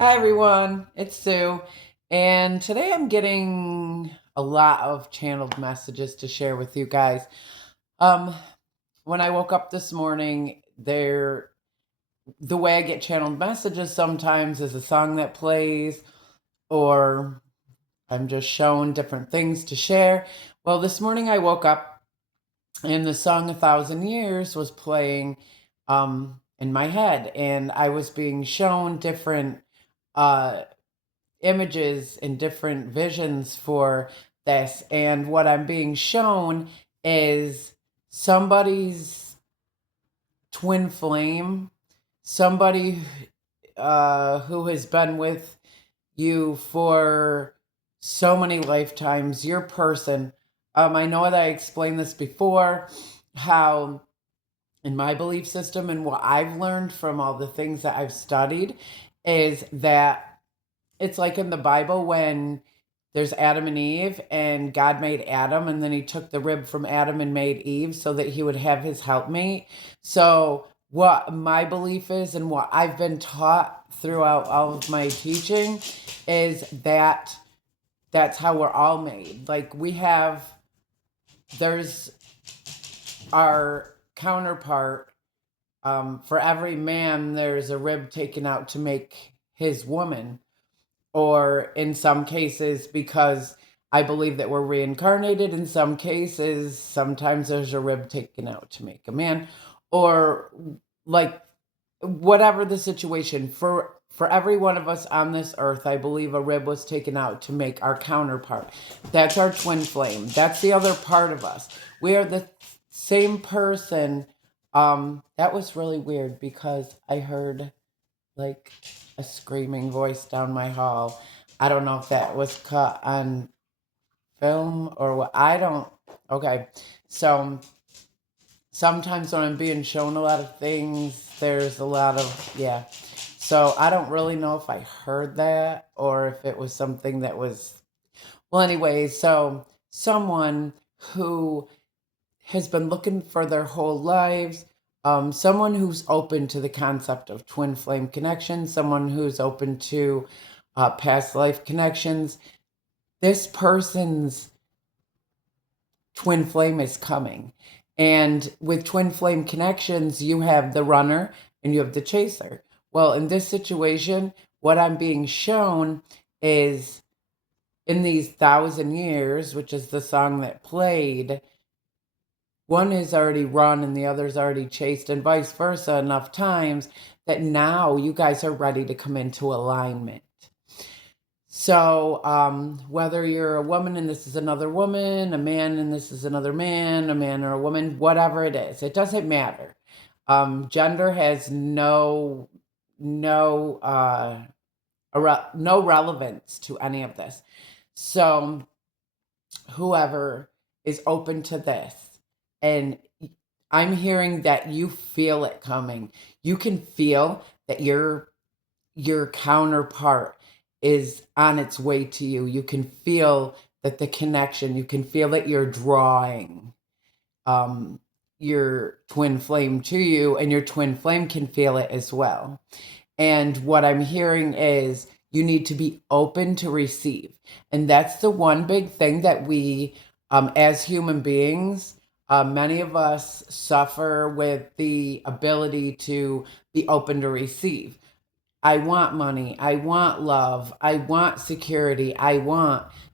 Hi everyone, it's Sue, and today I'm getting a lot of channeled messages to share with you guys. Um, when I woke up this morning, the way I get channeled messages sometimes is a song that plays, or I'm just shown different things to share. Well, this morning I woke up and the song "A Thousand Years" was playing in my head, and I was being shown different uh images and different visions for this. And what I'm being shown is somebody's twin flame, somebody who has been with you for so many lifetimes, your person. I know that I explained this before, how in my belief system and what I've learned from all the things that I've studied is that it's like in the Bible when there's Adam and Eve, and God made Adam, and then he took the rib from Adam and made Eve so that he would have his helpmate. So, what my belief is, and what I've been taught throughout all of my teaching, is that that's how we're all made. Like, there's our counterpart. For every man, there's a rib taken out to make his woman, or in some cases, because I believe that we're reincarnated, in some cases, sometimes there's a rib taken out to make a man, or like whatever the situation. For every one of us on this earth, I believe a rib was taken out to make our counterpart. That's our twin flame. That's the other part of us. We are the same person. That was really weird because I heard like a screaming voice down my hall. I don't know if that was cut on film or what. I don't. Okay. So sometimes when I'm being shown a lot of things, there's a lot of, yeah. So I don't really know if I heard that or if it was something that was, well, anyway. So someone who has been looking for their whole lives, someone who's open to the concept of twin flame connection, someone who's open to past life connections. This person's twin flame is coming. And with twin flame connections, you have the runner and you have the chaser. Well, in this situation, what I'm being shown is in these thousand years, which is the song that played, one is already run and the other's already chased, and vice versa, enough times that now you guys are ready to come into alignment. So, whether you're a woman and this is another woman, a man and this is another man, a man or a woman, whatever it is, it doesn't matter. Gender has no, no relevance to any of this. So, whoever is open to this, and I'm hearing that you feel it coming. You can feel that your counterpart is on its way to you. You can feel that the connection, you can feel that you're drawing um, your twin flame to you, and your twin flame can feel it as well. And what I'm hearing is you need to be open to receive. And that's the one big thing that we, as human beings, many of us suffer with the ability to be open to receive. I want money. I want love. I want security.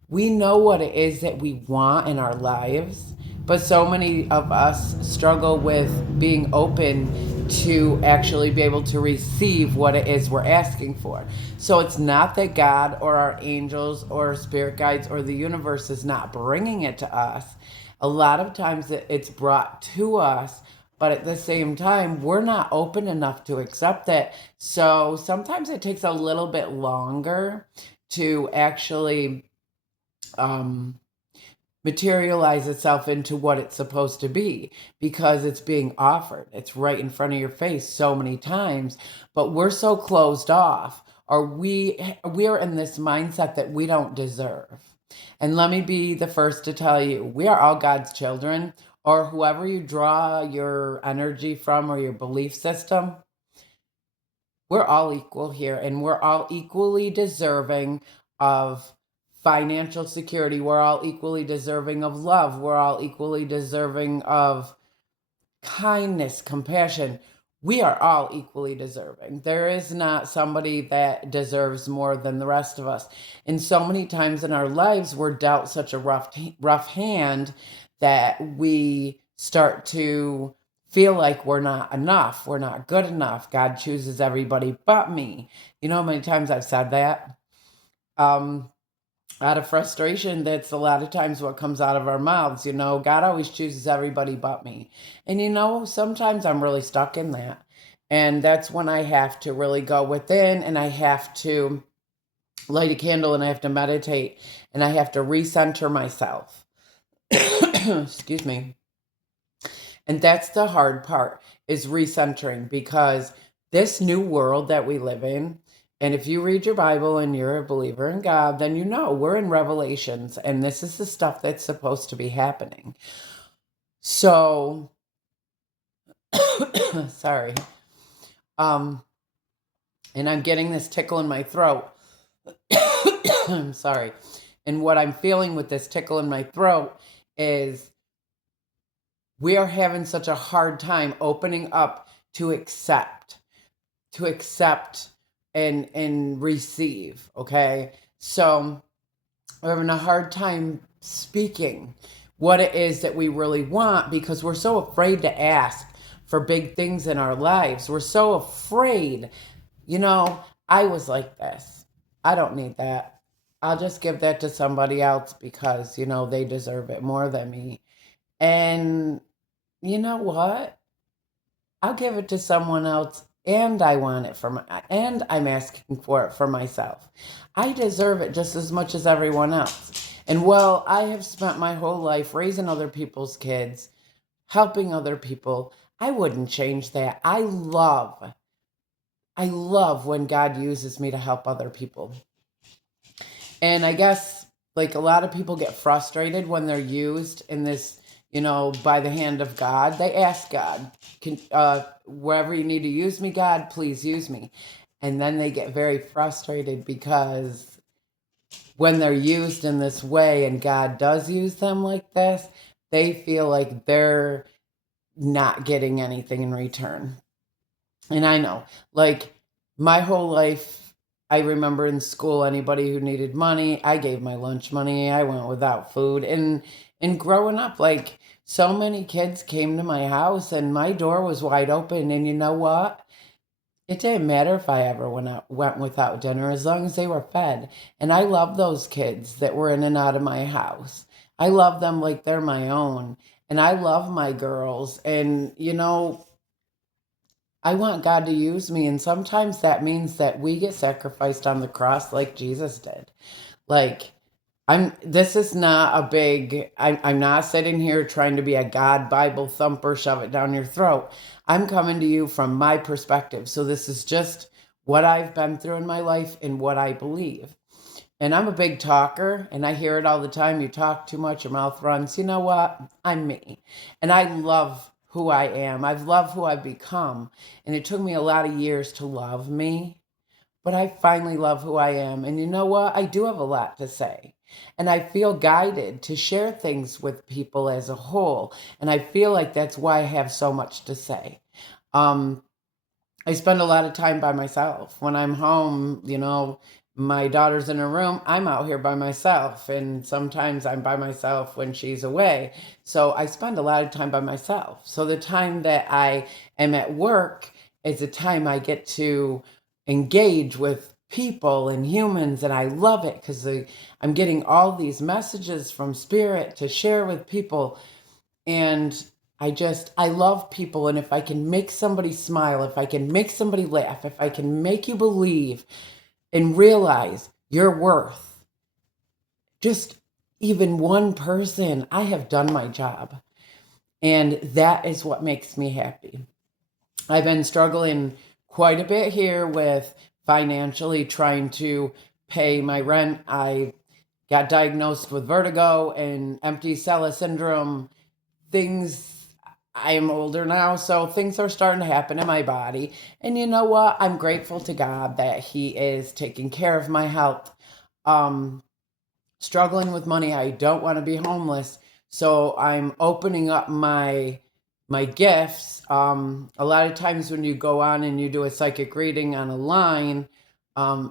We know what it is that we want in our lives, but so many of us struggle with being open to actually be able to receive what it is we're asking for. So it's not that God or our angels or spirit guides or the universe is not bringing it to us. A lot of times it's brought to us, but at the same time, we're not open enough to accept it. So sometimes it takes a little bit longer to actually um, materialize itself into what it's supposed to be, because it's being offered. It's right in front of your face so many times, but we're so closed off, or we are in this mindset that we don't deserve. And let me be the first to tell you, we are all God's children, or whoever you draw your energy from or your belief system. we're all equal here, and we're all equally deserving of financial security. We're all equally deserving of love. We're all equally deserving of kindness, compassion. We are all equally deserving. There is not somebody that deserves more than the rest of us. And so many times in our lives, we're dealt such a rough hand that we start to feel like we're not enough. We're not good enough. God chooses everybody but me. You know how many times I've said that? Out of frustration, that's a lot of times what comes out of our mouths. God always chooses everybody but me. And sometimes I'm really stuck in that. And that's when I have to really go within, and I have to light a candle, and I have to meditate, and I have to recenter myself. Excuse me. And that's the hard part, is recentering, because this new world that we live in, and if you read your Bible and you're a believer in God, then we're in Revelations, and this is the stuff that's supposed to be happening. So, sorry. And I'm getting this tickle in my throat. I'm sorry. And what I'm feeling with this tickle in my throat is we are having such a hard time opening up to accept and receive. Okay. So we're having a hard time speaking what it is that we really want, because we're so afraid to ask for big things in our lives. We're so afraid. I was like this. I don't need that. I'll just give that to somebody else because, they deserve it more than me. And you know what? I'll give it to someone else, and I want it and I'm asking for it for myself. I deserve it just as much as everyone else. And I have spent my whole life raising other people's kids, helping other people. I wouldn't change that. I love when God uses me to help other people. And I guess, like, a lot of people get frustrated when they're used in this, by the hand of God. They ask God, wherever you need to use me, God, please use me. And then they get very frustrated because when they're used in this way and God does use them like this, they feel like they're not getting anything in return. And I know, like, my whole life, I remember in school, anybody who needed money, I gave my lunch money. I went without food. And growing up, like, so many kids came to my house and my door was wide open. And you know what? It didn't matter if I ever went without dinner, as long as they were fed. And I love those kids that were in and out of my house. I love them like they're my own. And I love my girls. And, I want God to use me. And sometimes that means that we get sacrificed on the cross like Jesus did. Like, this is not a big, I'm not sitting here trying to be a God Bible thumper, shove it down your throat. I'm coming to you from my perspective. So this is just what I've been through in my life and what I believe. And I'm a big talker, and I hear it all the time. You talk too much, your mouth runs. You know what? I'm me. And I love who I am. I've loved who I've become. And it took me a lot of years to love me. But I finally love who I am. And you know what? I do have a lot to say. And I feel guided to share things with people as a whole. And I feel like that's why I have so much to say. I spend a lot of time by myself. When I'm home, my daughter's in her room, I'm out here by myself. And sometimes I'm by myself when she's away. So I spend a lot of time by myself. So the time that I am at work is the time I get to engage with people and humans. And I love it because I'm getting all these messages from Spirit to share with people. And I love people. And if I can make somebody smile, if I can make somebody laugh, if I can make you believe and realize your worth, just even one person, I have done my job. And that is what makes me happy. I've been struggling quite a bit here with financially trying to pay my rent. I got diagnosed with vertigo and empty sella syndrome. Things I am older now, so things are starting to happen in my body. And you know what? I'm grateful to God that He is taking care of my health. Um, Struggling with money, I don't want to be homeless. So I'm opening up my gifts. A lot of times when you go on and you do a psychic reading on a line,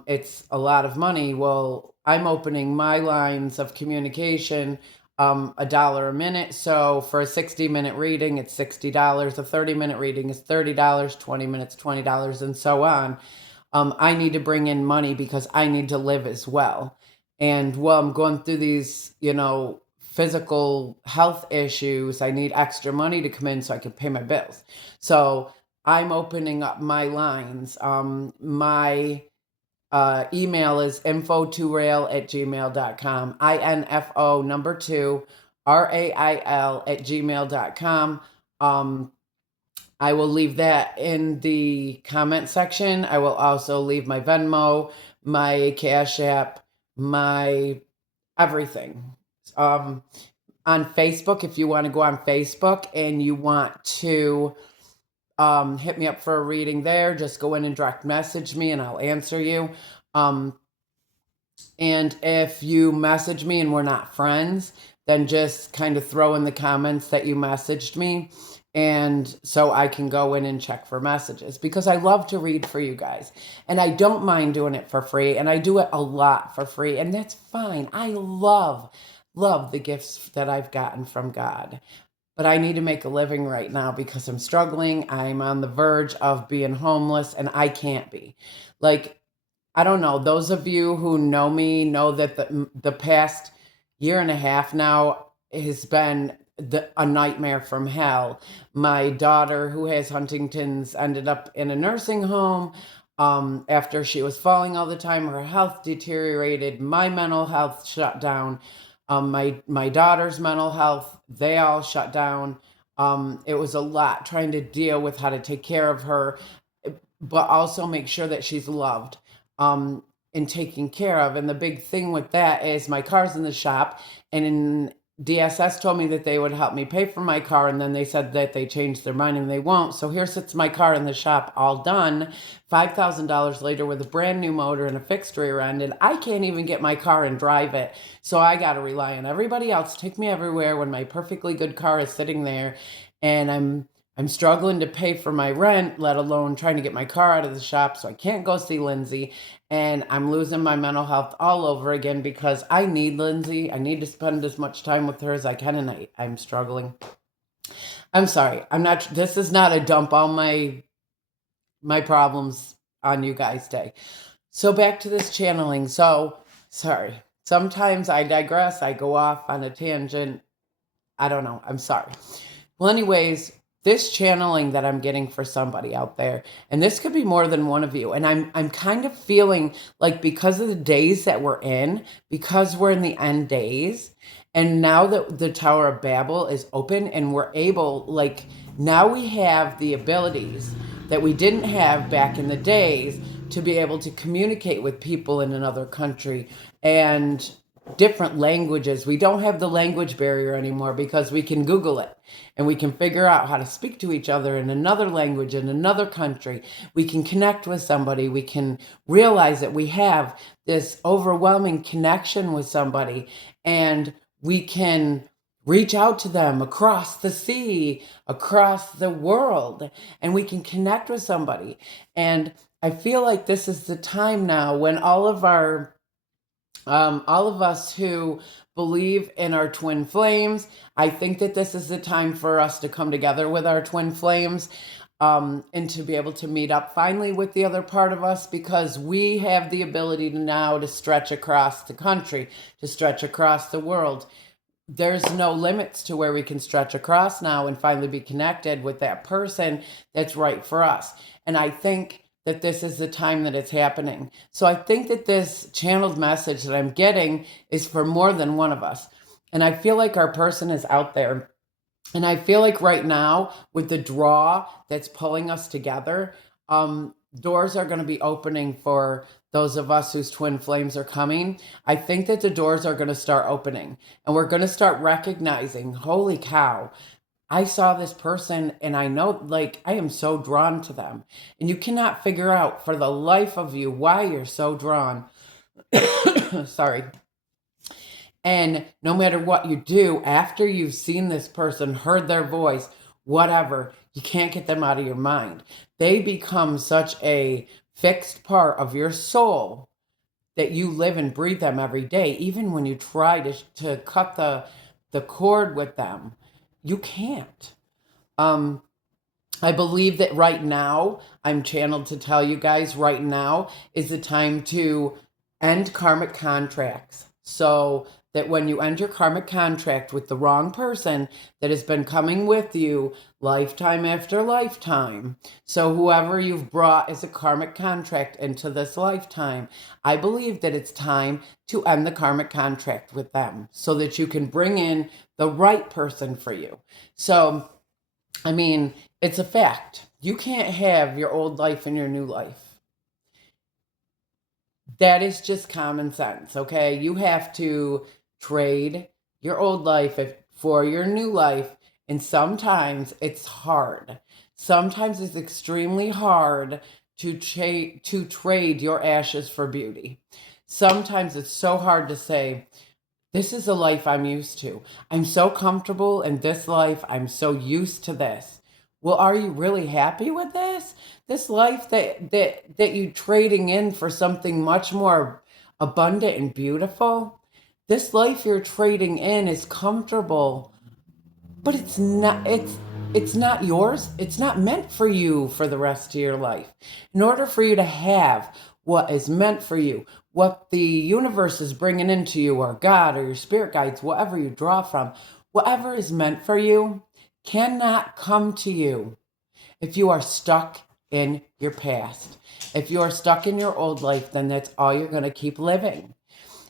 it's a lot of money. Well, I'm opening my lines of communication $1 a minute. So for a 60-minute reading, it's $60. A 30-minute reading is $30, 20 minutes, $20, and so on. I need to bring in money because I need to live as well. And while I'm going through these, physical health issues, I need extra money to come in so I can pay my bills. So I'm opening up my lines. My email is info2rail@gmail.com, info number 2 rail@gmail.com. I will leave that in the comment section. I will also leave my Venmo, my Cash App, my everything. On Facebook, if you want to go on Facebook and you want to hit me up for a reading there, just go in and direct message me and I'll answer you. And if you message me and we're not friends, then just kind of throw in the comments that you messaged me. And so I can go in and check for messages because I love to read for you guys. And I don't mind doing it for free. And I do it a lot for free. And that's fine. I love the gifts that I've gotten from God. But I need to make a living right now because I'm struggling. I'm on the verge of being homeless and I can't be. Like, I don't know. Those of you who know me know that the past year and a half now has been a nightmare from hell. My daughter, who has Huntington's, ended up in a nursing home after she was falling all the time. Her health deteriorated. My mental health shut down. My daughter's mental health, they all shut down. It was a lot trying to deal with how to take care of her, but also make sure that she's loved and taken care of. And the big thing with that is my car's in the shop, and DSS told me that they would help me pay for my car, and then they said that they changed their mind and they won't. So here sits my car in the shop all done, $5,000 later with a brand new motor and a fixed rear end, and I can't even get my car and drive it. So I got to rely on everybody else to take me everywhere when my perfectly good car is sitting there, and I'm struggling to pay for my rent, let alone trying to get my car out of the shop, so I can't go see Lindsay. And I'm losing my mental health all over again because I need Lindsay. I need to spend as much time with her as I can, and I'm struggling. I'm sorry. This is not a dump all my problems on you guys day. So back to this channeling. So, sorry. Sometimes I digress. I go off on a tangent. I don't know. I'm sorry. Well, anyways, this channeling that I'm getting for somebody out there, and this could be more than one of you, and I'm kind of feeling like because of the days that we're in, because we're in the end days, and now that the Tower of Babel is open and we're able, like now we have the abilities that we didn't have back in the days to be able to communicate with people in another country and different languages. We don't have the language barrier anymore because we can Google it and we can figure out how to speak to each other in another language, in another country. We can connect with somebody. We can realize that we have this overwhelming connection with somebody, and we can reach out to them across the sea, across the world, and we can connect with somebody. And I feel like this is the time now when all of us who believe in our twin flames, I think that this is the time for us to come together with our twin flames, and to be able to meet up finally with the other part of us, because we have the ability now to stretch across the country, to stretch across the world. There's no limits to where we can stretch across now and finally be connected with that person that's right for us. And I think that this is the time that it's happening. So I think that this channeled message that I'm getting is for more than one of us. And I feel like our person is out there. And I feel like right now, with the draw that's pulling us together, doors are going to be opening for those of us whose twin flames are coming. I think that the doors are going to start opening, and we're going to start recognizing, holy cow, I saw this person and I know, like, I am so drawn to them. And you cannot figure out for the life of you why you're so drawn. Sorry. And no matter what you do, after you've seen this person, heard their voice, whatever, you can't get them out of your mind. They become such a fixed part of your soul that you live and breathe them every day. Even when you try to cut the cord with them, you can't. I believe that right now, I'm channeled to tell you guys right now is the time to end karmic contracts. So that when you end your karmic contract with the wrong person that has been coming with you lifetime after lifetime, so whoever you've brought as a karmic contract into this lifetime, I believe that it's time to end the karmic contract with them so that you can bring in the right person for you. So, I mean, it's a fact. You can't have your old life and your new life. That is just common sense, okay? You have to trade your old life for your new life, and sometimes it's hard. Sometimes it's extremely hard to trade your ashes for beauty. Sometimes it's so hard to say, this is a life I'm used to. I'm so comfortable in this life. I'm so used to this. Well, are you really happy with this? This life that you trading in for something much more abundant and beautiful? This life you're trading in is comfortable, but it's not yours. It's not meant for you for the rest of your life. In order for you to have what is meant for you, what the universe is bringing into you, or God or your spirit guides, whatever you draw from, whatever is meant for you cannot come to you if you are stuck in your past. If you are stuck in your old life, then that's all you're going to keep living.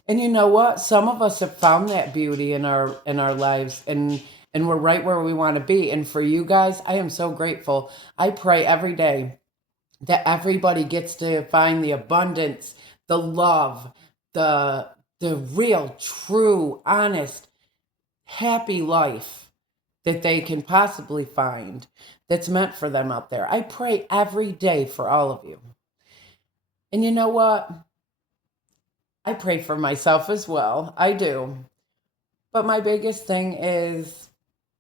And you know what? Some of us have found that beauty in our lives, and we're right where we want to be. And for you guys, I am so grateful. I pray every day that everybody gets to find the abundance, the love, the real, true, honest, happy life that they can possibly find that's meant for them out there. I pray every day for all of you. And you know what? I pray for myself as well. I do. But my biggest thing is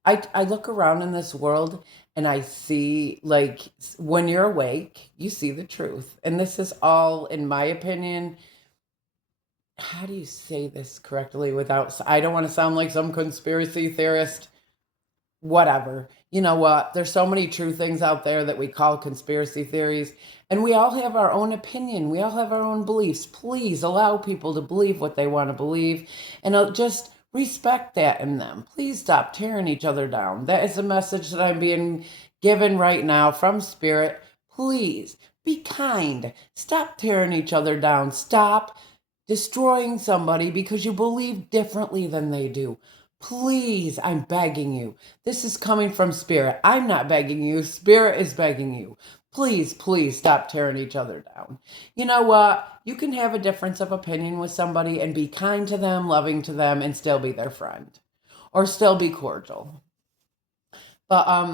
I look around in this world and I see, like, when you're awake, you see the truth. And this is all, in my opinion, how do you say this correctly without, I don't want to sound like some conspiracy theorist, whatever. You know what? There's so many true things out there that we call conspiracy theories, and we all have our own opinion. We all have our own beliefs. Please allow people to believe what they want to believe, and just respect that in them. Please stop tearing each other down. That is a message that I'm being given right now from Spirit. Please be kind. Stop tearing each other down. Stop destroying somebody because you believe differently than they do. Please, I'm begging you. This is coming from Spirit. I'm not begging you. Spirit is begging you. Please, please stop tearing each other down. You know what? You can have a difference of opinion with somebody and be kind to them, loving to them, and still be their friend. Or still be cordial. But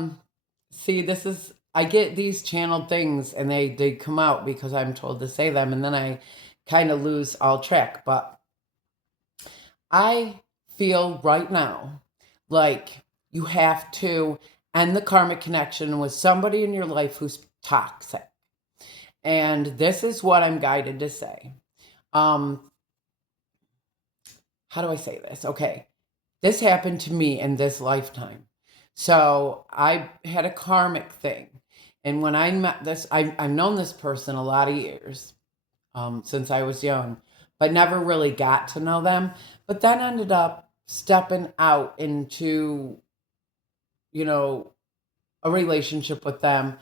see, this is, I get these channeled things and they come out because I'm told to say them, and then I kind of lose all track. But I feel right now like you have to end the karmic connection with somebody in your life who's toxic. And this is what I'm guided to say. How do I say this? Okay. This happened to me in this lifetime. So I had a karmic thing. And when I met this, I've known this person a lot of years, since I was young, but never really got to know them. But then ended up stepping out into, a relationship with them.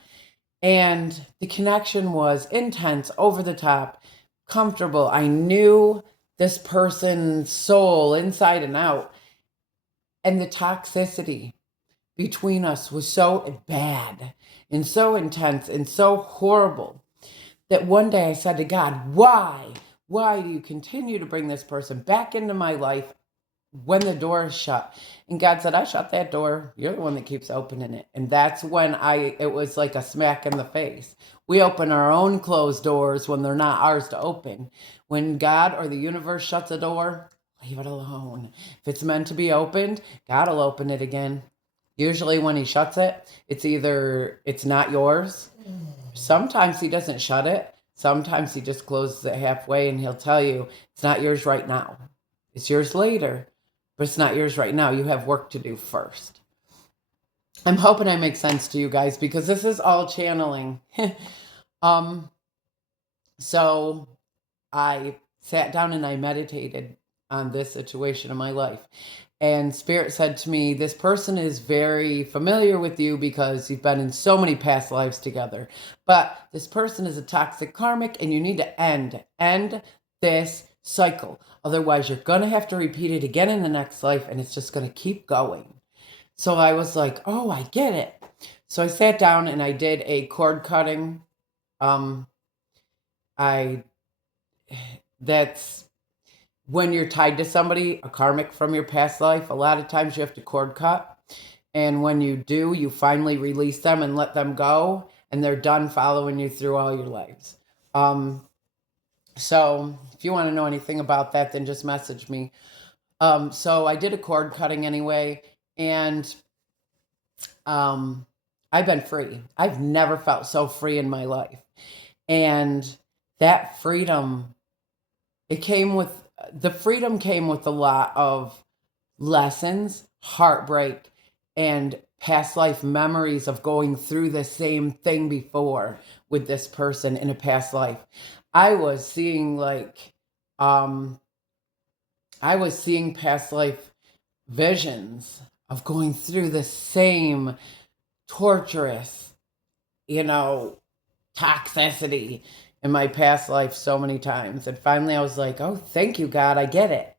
And the connection was intense, over the top, comfortable. I knew this person's soul inside and out. And the toxicity between us was so bad and so intense and so horrible that one day I said to God, why? Why do you continue to bring this person back into my life? when the door is shut. And God said, I shut that door. You're the one that keeps opening it. And that's when it was like a smack in the face. We open our own closed doors when they're not ours to open. When God or the universe shuts a door, leave it alone. If it's meant to be opened, God will open it again. Usually when he shuts it, it's either it's not yours. Sometimes he doesn't shut it. Sometimes he just closes it halfway and he'll tell you, it's not yours right now. It's yours later, but it's not yours right now. You have work to do first. I'm hoping I make sense to you guys because this is all channeling. So I sat down and I meditated on this situation in my life. And Spirit said to me, this person is very familiar with you because you've been in so many past lives together. But this person is a toxic karmic and you need to end this cycle. Otherwise, you're going to have to repeat it again in the next life and it's just going to keep going. So I was like, oh, I get it. So I sat down and I did a cord cutting. That's when you're tied to somebody, a karmic from your past life, a lot of times you have to cord cut. And when you do, you finally release them and let them go, and they're done following you through all your lives. So if you want to know anything about that, then just message me. So I did a cord cutting anyway, and I've been free. I've never felt so free in my life. And that freedom, the freedom came with a lot of lessons, heartbreak, and past life memories of going through the same thing before with this person in a past life. I was seeing past life visions of going through the same torturous, toxicity in my past life so many times. And finally I was like, oh, thank you, God, I get it.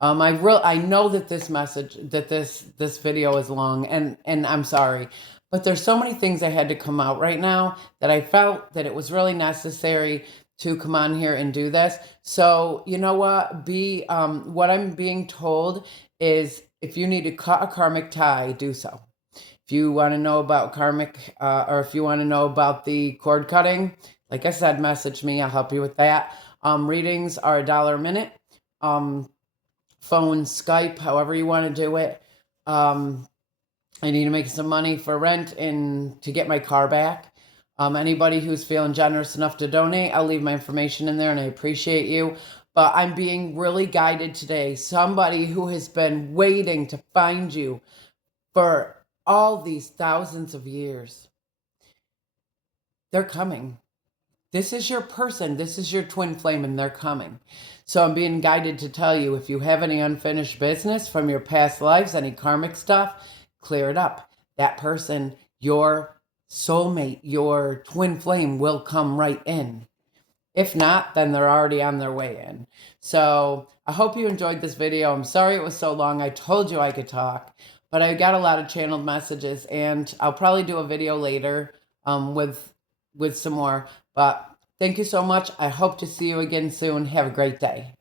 I know that this video is long and I'm sorry, but there's so many things that had to come out right now that I felt that it was really necessary to come on here and do this. So you know what? What I'm being told is if you need to cut a karmic tie, do so. If you want to know about karmic, or if you want to know about the cord cutting, like I said, message me. I'll help you with that. Readings are $1 a minute. Phone, Skype, however you want to do it. I need to make some money for rent and to get my car back. Anybody who's feeling generous enough to donate, I'll leave my information in there and I appreciate you. But I'm being really guided today. Somebody who has been waiting to find you for all these thousands of years. They're coming. This is your person. This is your twin flame and they're coming. So I'm being guided to tell you, if you have any unfinished business from your past lives, any karmic stuff, clear it up. That person, your soulmate, your twin flame will come right in. If not, then they're already on their way in. So I hope you enjoyed this video. I'm sorry it was so long. I told you I could talk, but I got a lot of channeled messages and I'll probably do a video later with some more. But thank you so much. I hope to see you again soon. Have a great day.